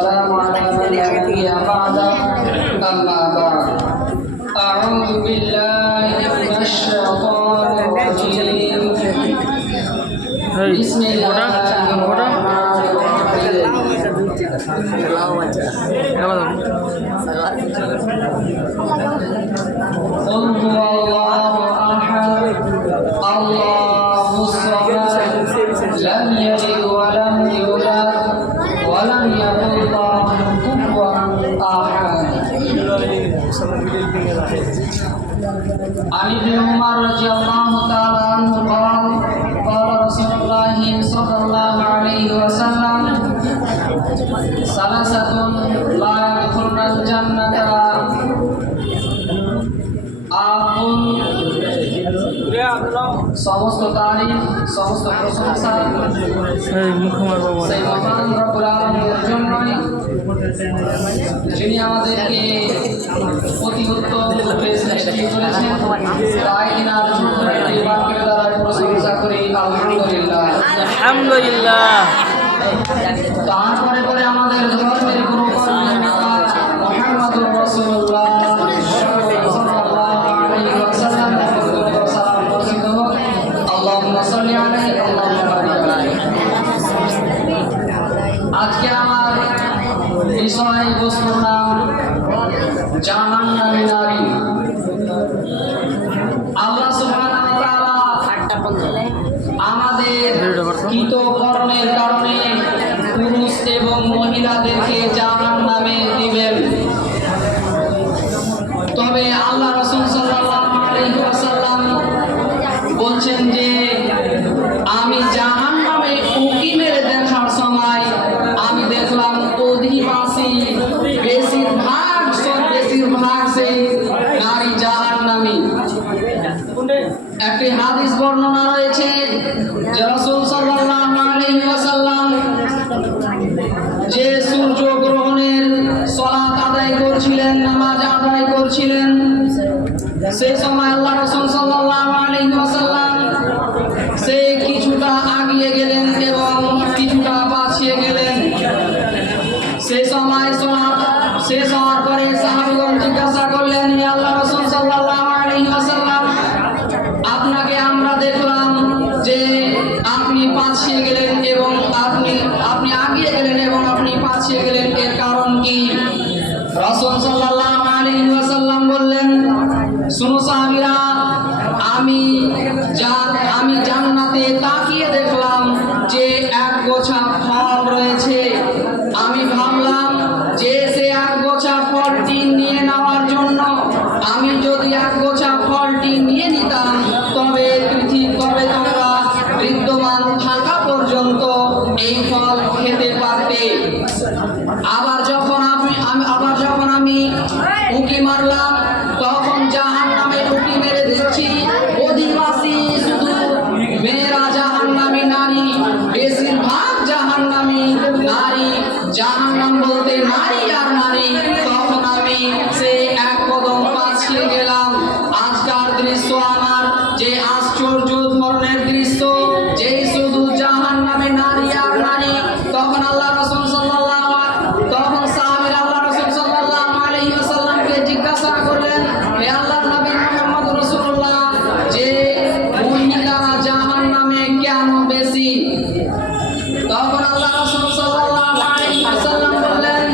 والسلام على من لا نبي بعده أما بعد أعوذ بالله من الشيطان الرجيم بسم الله الرحمن الرحيم قل هو الله أحد الله الصمد لم يلد ولم يولد ولم يكن له كفوا أحد. عن ابن عمر رضي الله تعالى عنه قال قال رسول الله صلى الله عليه وسلم ثلاثة لا يدخلون الجنة সমস্ত তারিফ সমস্ত প্রশংসা সেই মহান রব্বুল আলামিনের জন্যই যিনি আমাদেরকে অতি উত্তম রূপে সৃষ্টি করেছেন তাই তিনার বাক্যের দ্বারা প্রশংসা করি আলহামদুলিল্লাহ আলহামদুলিল্লাহ। তারপরে পরে আমাদের ধর্মের গুরু কর্মের নেতা মুহাম্মদুর রাসূলুল্লাহ আজকে আমার বিষয় বস্তুর নাম জাহান্নামী নারী। আল্লাহ সুবহানাহু ওয়া তাআলা আমাদের কৃত কর্মের কারণে পুরুষ এবং মহিলাদেরকে জাহান্নামে দিবেন। তবে আল্লাহ রাসূল সাল্লাল্লাহু আলাইহি ওয়াসাল্লাম বলছেন যে আমি জাহান্নামে উকি মেরে দেখার সময় আমি দেখলাম অধিবাসী বেশিরভাগ সেই নারী জাহান্নামী। একটি হাদিস বর্ণনা রয়েছে যে রাসূল সাল্লাল্লাহু আলাইহি ওয়াসাল্লাম যে সূর্য গ্রহণের সালাত আদায় করছিলেন, নামাজ আদায় করছিলেন, সেই সময় আল্লাহ রাসূল সাল্লাল্লাহু আলাইহি ওয়াসাল্লাম সে কিছুটা আগিয়ে গেলেন এবং কিছুটা পাছিয়ে গেলেন। সেই সময় শেষ হওয়ার পরে সাহাবীগণ জিজ্ঞাসা করলেন, হে আল্লাহ রাসূল সাল্লাল্লাহু আলাইহি ওয়াসাল্লাম, আপনাকে আমরা দেখলাম যে আপনি পাছিয়ে গেলেন এবং আপনি আগিয়ে গেলেন এবং আপনি পাছিয়ে গেলেন, এর কারণ কি? রাসূল সাল্লাল্লাহু আলাইহি ওয়াসাল্লাম বললেন, শুনো সাহাবীরা, আমি জান্নাতে তাকিয়ে দেখলাম যে এক গোছা ফল রয়েছে। আমি ভাবলাম যে সে এক গোছা ফলটি নিয়ে নেওয়ার জন্য আমি যদি এক গোছা ফলটি নিয়ে নিতাম তবে তোমরা বিদ্যমান থাকা পর্যন্ত এই ফল খেতে পারতে। আবার যখন আমি উকি মারলাম তখন জাহান্নামের উকি মেরে দেখছি অধিবাসী শুধু মেয়েরা জাহান্নামী নারী, বেশিরভাগ জাহান্নামী নারী। জাহান্নাম বলতে নারী আর নারী। তখন আমি সে এক কদম পাছিয়ে গেলাম। আজকার দৃশ্য আমার যে আশ্চর্য ধরনের দৃশ্য, যে শুধু জাহান্নামে নারী আর নারী। তখন সাহাবীরা আল্লাহ রাসূল সাল্লাল্লাহু আলাইহি ওয়াসাল্লামকে জিজ্ঞাসা করলেন, হে আল্লাহর নবী মুহাম্মদ রাসূলুল্লাহ, যে মহিলারা জাহান্নামে কেন বেশি? তখন আল্লাহ রাসূল সাল্লাল্লাহু আলাইহি ওয়াসাল্লাম বললেন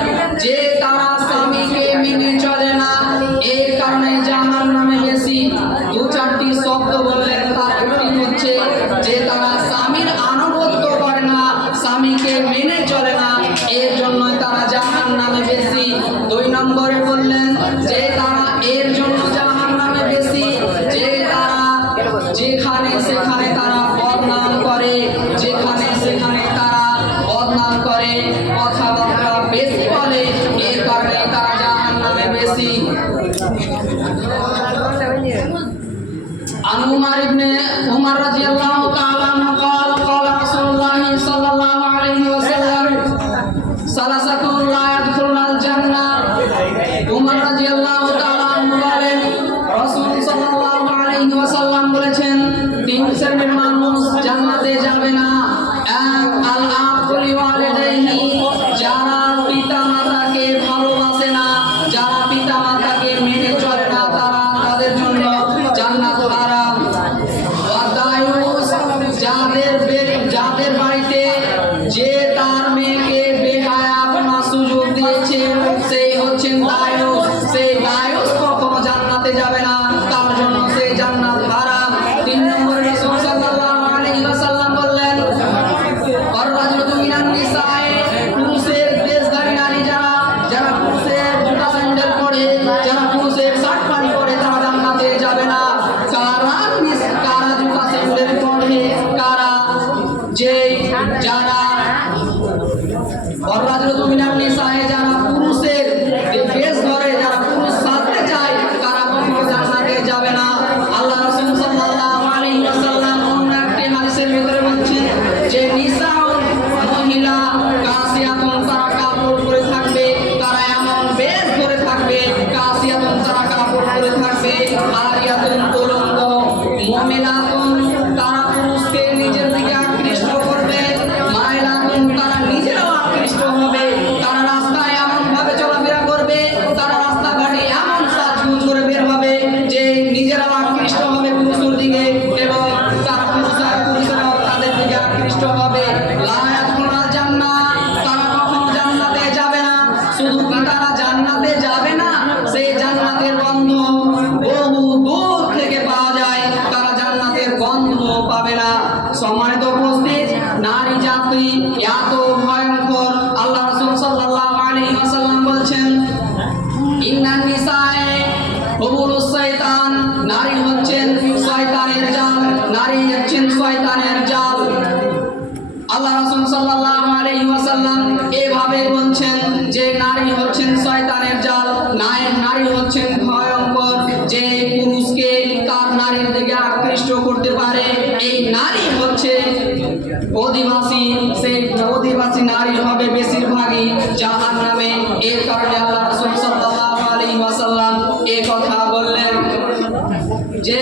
যে তারা স্বামীকে মেনে চলে না, এই কারণে জাহান্নামে বেশি। দু চারটি শব্দ বললেন, তার একটি হচ্ছে যে তারা স্বামীর আনুগত্য করে না, স্বামীকে মেনে চলে না, এর জন্য তারা জাহান্নামে বেশি। দুই নম্বরে বললেন যে তারা এর জন্য জাহান্নামে বেশি যে তারা যেখানে সেখানে তারা বদনাম করে, যেখানে সেখানে তারা বদনাম করে, কথাবার্তা বেশি বলে, এর কারণে তারা জাহান্নামে বেশি। عن عمر بن عمر رضي الله تعالى عنه قال قال رسول الله صلى الله عليه وسلم ثلاثة لا يدخلون الجنة। عمر رضي الله تعالى عنه বলেন, রাসূল সাল্লাল্লাহু আলাইহি ওয়াসাল্লাম বলেছেন, তিন শ্রেণীর মানুষ জান্নাতে যাবে না। এক আল আকুলি ওয়ালিদাইহি, যারা পিতা মাতাকে ভালোবাসে না, যারা পিতা মাতাকে মেনে চলে না, তাদের জন্য জান্নাত হারাম। ওয়াদায়ুস, যাদের বাড়িতে যে তার মেয়েকে বেহায়াপনা সুযোগ দিয়েছে সেই হচ্ছেন দায়ুস। সেই দায়ুস কখনো জান্নাতে যাবে না, তার জন্য সেই জান্নাত হারাম। 3 নম্বরে রাসূল সাল্লাল্লাহু আলাইহি ওয়াসাল্লাম বললেন, আর-রাজুলু মিনান নিসায়ে, পুরুষের দেশধারী নারী যারা পুরুষের জুতা স্যান্ডেল পরে, যারা পুরুষের শার্ট প্যান্ট পরে, তারা জান্নাতে যাবে না। কারা জুতা স্যান্ডেল পরে, কারা যারা আর-রাজুলু মিনান নিসায়ে, যারা পুরুষের ড্রেস ধরে, যারা পুরুষ সাজতে চায়, তারা কখনো জান্নাতে যাবে না। আল্লাহ রাসূল সাল্লাল্লাহু আলাইহি ওয়াসাল্লাম অন্য একটি হাদিসের ভিতরে বলছেন যে নিসাউন, মহিলা, কাসিয়াতুন, তারা কাপড় পরে থাকবে, তারা এমন বেশ ধরে থাকবে, কাসিয়াতুন, তারা কাপড় পরে থাকবে, আরিয়াতুন, তোলঙ্গ, মুমিনাতুন, তারা পুরুষকে নিজের দিকে আকৃষ্ট করবে, মাইলাতুন, তারা নিজেরাও আকৃষ্ট হবে, তারা রাস্তায় এমন ভাবে চলাফেরা করবে, তারা রাস্তাঘাটে এমন সাজগুজ করে বের হবে যে নিজেরাও আকৃষ্ট হবে পুরুষের দিকে এবং তারা পুরুষেরাও তাদের দিকে আকৃষ্ট হবে। লা ইয়াদখুলুল জান্নাহ, তারা কখনো জান্নাতে যাবে না। শুধু কি তারা জান্নাতে যাবে না, সেই জান্নাতের গন্ধ বহু দূর থেকে পাওয়া যায়, তারা জান্নাতের গন্ধ পাবে না। সম্মানিত উপস্থিত, নারী জাতি এত ভয়ঙ্কর। আল্লাহ রাসূল সাল্লাল্লাহু আলাইহি ওয়াসাল্লাম বলছেন, ইন্নান নিসায়ে হুমুলুস শাইতান, নারী হচ্ছেন শয়তানের জাল, নারী হচ্ছেন শয়তানের জাল। আল্লাহ রাসূল সাল্লাল্লাহু আলাইহি ওয়াসাল্লাম এভাবে বলছেন যে নারী হচ্ছেন শয়তানের জাল, নারী হচ্ছেন ভয়ঙ্কর, যে পুরুষকে তার নারীর দিকে আকৃষ্ট করতে পারে, এই নারী হচ্ছে অধিবাসী। সেই অধিবাসী নারী হবে বেশিরভাগই জাহান্নামে। এর কারণে আল্লাহ রাসূল সাল্লাল্লাহু আলাইহি ওয়াসাল্লাম এই কথা বললেন যে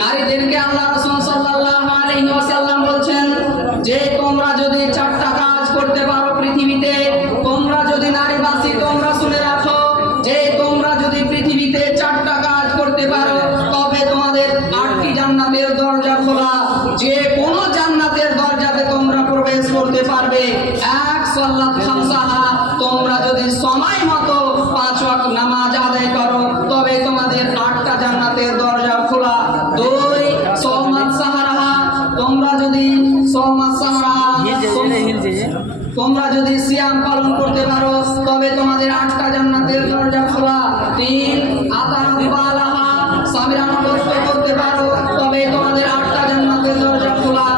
নারীদেরকে আল্লাহ রাসূল সাল্লাল্লাহু আলাইহি ওয়াসাল্লাম বলছেন যে তোমরা যদি 4টা কাজ করতে পারো পৃথিবীতে, তোমরা যদি নারীবাসী, তোমরা শুনে রাখো যে তোমরা যদি পৃথিবীতে 4টা কাজ করতে পারো তবে তোমাদের 8টি জান্নাতের দরজা খোলা, যে কোনো জান্নাতের দরজাতে তোমরা প্রবেশ করতে পারবে। 1 সালাত খামসাহা, তোমরা যদি সময় মতো 5 ওয়াক্ত নামাজ আদায় করো তবে তোমাদের 8টা জান্নাতের দরজা খোলা। 2 সওমাত সাহারাহা, তোমরা যদি সওমাত সাহারাহা, তোমরা যদি সিয়াম পালন করতে পারো তবে তোমাদের 8টা জান্নাতের দরজা খোলা। 3 আতানাবালাহা, স্বামীর আনুগত্য করতে পারো তবে তোমাদের 8টা জান্নাতের দরজা খোলা।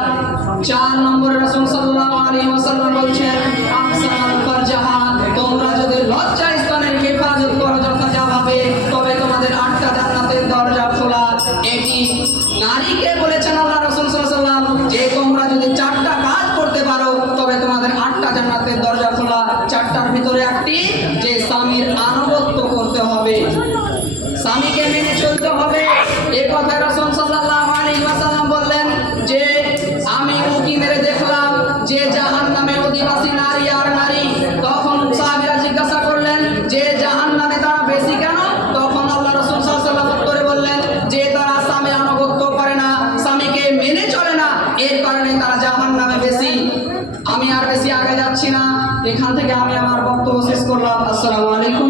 4 নম্বরে রাসূল সাল্লাল্লাহু আলাইহি ওয়াসাল্লাম বলছেন আহসানাল ফারজাহা, তোমরা যদি লজ্জা স্থানের হেফাজত করো যথাযথভাবে তবে তোমাদের 8টা জান্নাতের দরজা খোলা। এটি নারীকে বলেছেন আল্লাহ রাসূল সাল্লাল্লাহু আলাইহি ওয়াসাল্লাম যে তোমরা যদি 4টা কাজ করতে পারো তবে তোমাদের 8টা জান্নাতের দরজা খোলা। 4টার ভিতরে একটি যে স্বামীর আনুগত্য করতে হবে, স্বামীকে মেনে চলতে হবে। এই কথা রাসূল সাল্লাল্লাহু আলাইহি ওয়াসাল্লাম বললেন যে আমি উঁকি মেরে দেখলাম যে জাহান্নামে অধিবাসী নারী আর নারী। তখন সাহাবীরা জিজ্ঞাসা করলেন যে জাহান্নামে তারা বেশি কেন? তখন আল্লাহ রাসূল সাল্লাল্লাহু আলাইহি ওয়াসাল্লাম উত্তরে বললেন যে তারা স্বামীর আনুগত্য করে না, স্বামীকে মেনে চলে না, এর কারণে তারা জাহান্নামে বেশি। আমি আর বেশি আগে যাচ্ছি না, এখান থেকে আমি আমার বক্তব্য শেষ করলাম। আসসালামু আলাইকুম।